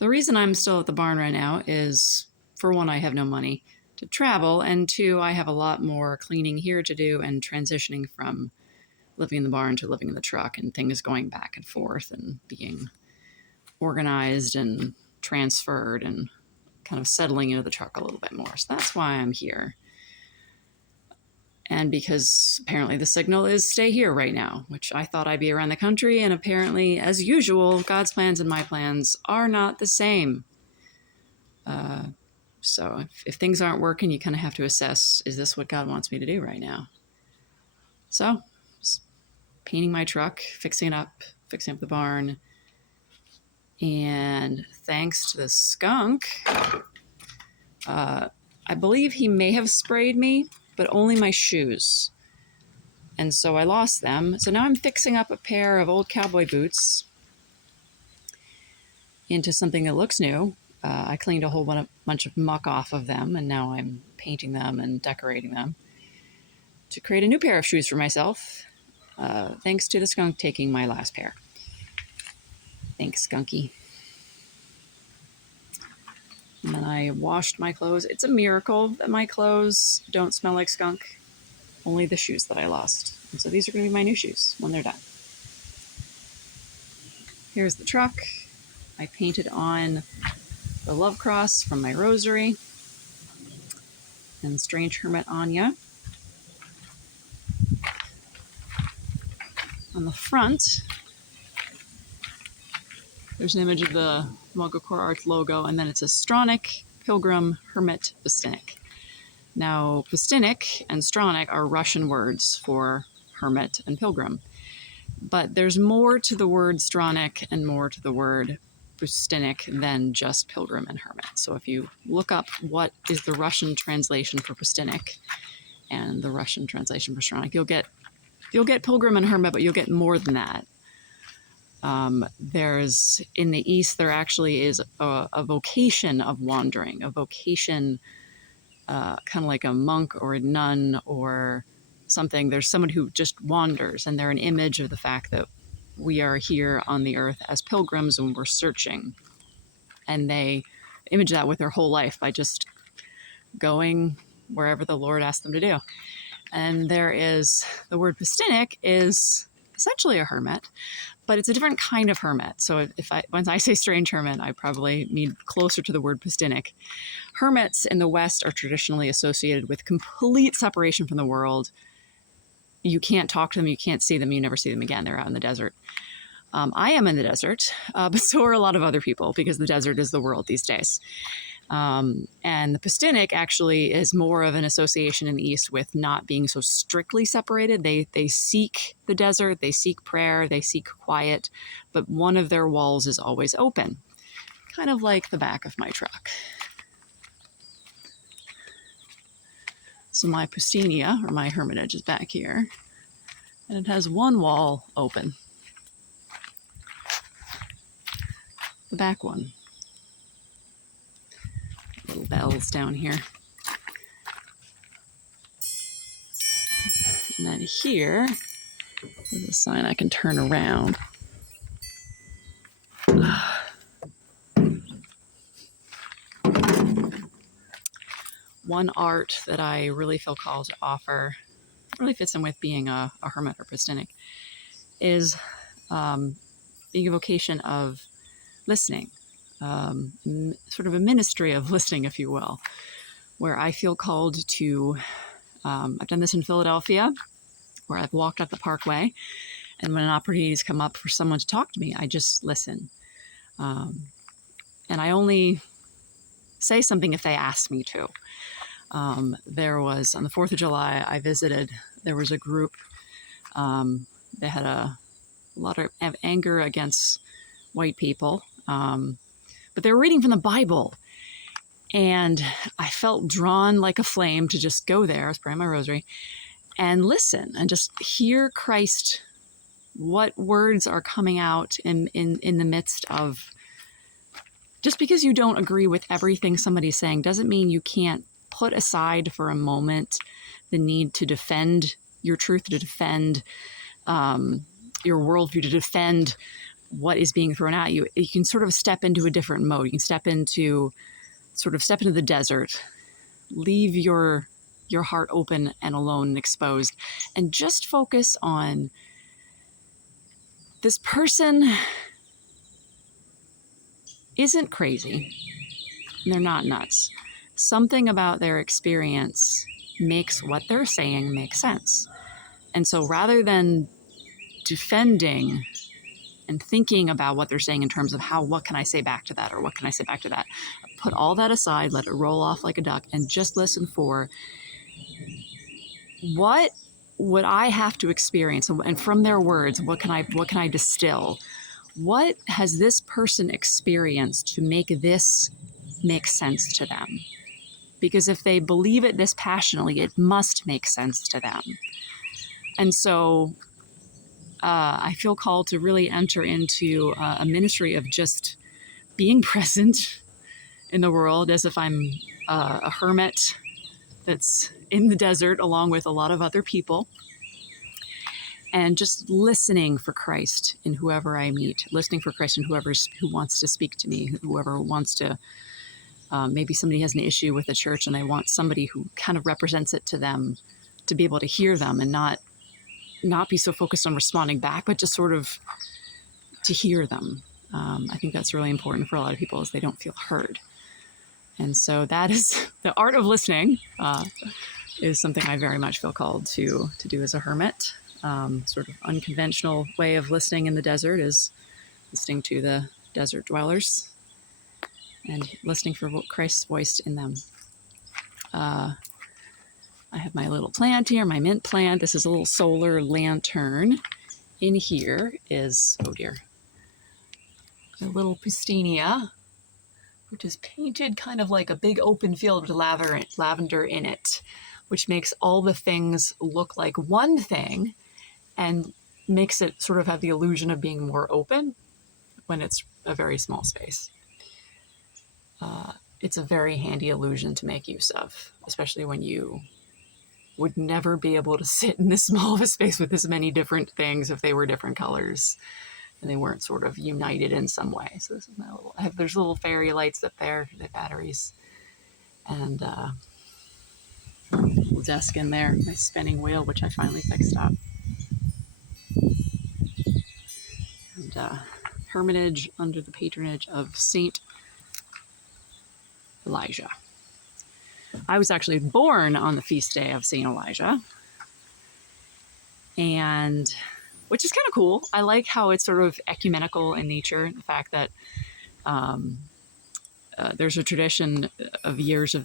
The reason I'm still at the barn right now is, for one, I have no money to travel, and two, I have a lot more cleaning here to do and transitioning from living in the barn to living in the truck and things going back and forth and being organized and transferred and kind of settling into the truck a little bit more. So that's why I'm here. And because apparently the signal is stay here right now, which I thought I'd be around the country, and apparently, as usual, God's plans and my plans are not the same. So if things aren't working, you kind of have to assess, is this what God wants me to do right now? So, just painting my truck, fixing up the barn, and thanks to the skunk, I believe he may have sprayed me, but only my shoes. And so I lost them. So now I'm fixing up a pair of old cowboy boots into something that looks new. I cleaned a whole bunch of muck off of them, and now I'm painting them and decorating them to create a new pair of shoes for myself, thanks to the skunk taking my last pair. Thanks, Skunky. And then I washed my clothes. It's a miracle that my clothes don't smell like skunk. Only the shoes that I lost. And so these are going to be my new shoes when they're done. Here's the truck. I painted on the love cross from my rosary and Strange Hermit Anya. On the front, there's an image of the Mulgakor Arts logo, and then it says Stronach, Pilgrim, Hermit, Pastinik. Now, Pastinik and Stronach are Russian words for hermit and pilgrim. But there's more to the word Stronach and more to the word Pastinik than just pilgrim and hermit. So if you look up what is the Russian translation for Pastinik and the Russian translation for Stronach, you'll get pilgrim and hermit, but you'll get more than that. There's, in the East, there actually is a vocation of wandering, a vocation kind of like a monk or a nun or something. There's someone who just wanders, and they're an image of the fact that we are here on the earth as pilgrims when we're searching. And they image that with their whole life by just going wherever the Lord asked them to do. And there is, the word Pastinik is essentially a hermit, but it's a different kind of hermit. So when I say strange hermit, I probably mean closer to the word Pastinik. Hermits in the West are traditionally associated with complete separation from the world. You can't talk to them, you can't see them, you never see them again. They're out in the desert. I am in the desert, but so are a lot of other people, because the desert is the world these days. And the Pastinik actually is more of an association in the East with not being so strictly separated. They seek the desert, they seek prayer, they seek quiet, but one of their walls is always open, kind of like the back of my truck. So my Pustinia, or my hermitage, is back here, and it has one wall open, the back one. Little bells down here. And then here is a sign I can turn around. One art that I really feel called to offer, really fits in with being a hermit or Pastinik, is being a vocation of listening. Sort of a ministry of listening, if you will, where I feel called to, I've done this in Philadelphia, where I've walked up the parkway, and when an opportunity has come up for someone to talk to me, I just listen. And I only say something if they ask me to. There was, on the 4th of July, I visited, there was a group, they had a lot of anger against white people, but they were reading from the Bible, and I felt drawn like a flame to just go there, I was praying my rosary, and listen, and just hear Christ, what words are coming out in the midst of, just because you don't agree with everything somebody's saying doesn't mean you can't put aside for a moment the need to defend your truth, to defend your worldview, to defend what is being thrown at you, you can sort of step into a different mode. You can step into the desert, leave your heart open and alone and exposed, and just focus on this person isn't crazy. They're not nuts. Something about their experience makes what they're saying make sense. And so rather than defending and thinking about what they're saying in terms of what can I say back to that, or what can I say back to that, put all that aside, let it roll off like a duck, and just listen for what would I have to experience, and from their words, what can I distill? What has this person experienced to make this make sense to them? Because if they believe it this passionately, it must make sense to them. And so I feel called to really enter into a ministry of just being present in the world, as if I'm a hermit that's in the desert along with a lot of other people, and just listening for Christ in whoever I meet, listening for Christ in who wants to speak to me, whoever wants to, maybe somebody has an issue with the church and they want somebody who kind of represents it to them, to be able to hear them and not be so focused on responding back, but just sort of to hear them. I think that's really important for a lot of people, is they don't feel heard. And so that is the art of listening, is something I very much feel called to do as a hermit. Sort of unconventional way of listening in the desert is listening to the desert dwellers and listening for Christ's voice in them. I have my little plant here, my mint plant. This is a little solar lantern. In here is, oh dear, a little Pustinia, which is painted kind of like a big open field with lavender in it, which makes all the things look like one thing and makes it sort of have the illusion of being more open when it's a very small space. It's a very handy illusion to make use of, especially when you would never be able to sit in this small of a space with this many different things if they were different colors and they weren't sort of united in some way. So this is my little, there's little fairy lights up there, the batteries, and little desk in there, my spinning wheel, which I finally fixed up. And hermitage under the patronage of Saint Elijah. I was actually born on the feast day of Saint Elijah, and which is kind of cool. I like how it's sort of ecumenical in nature. The fact that there's a tradition of years of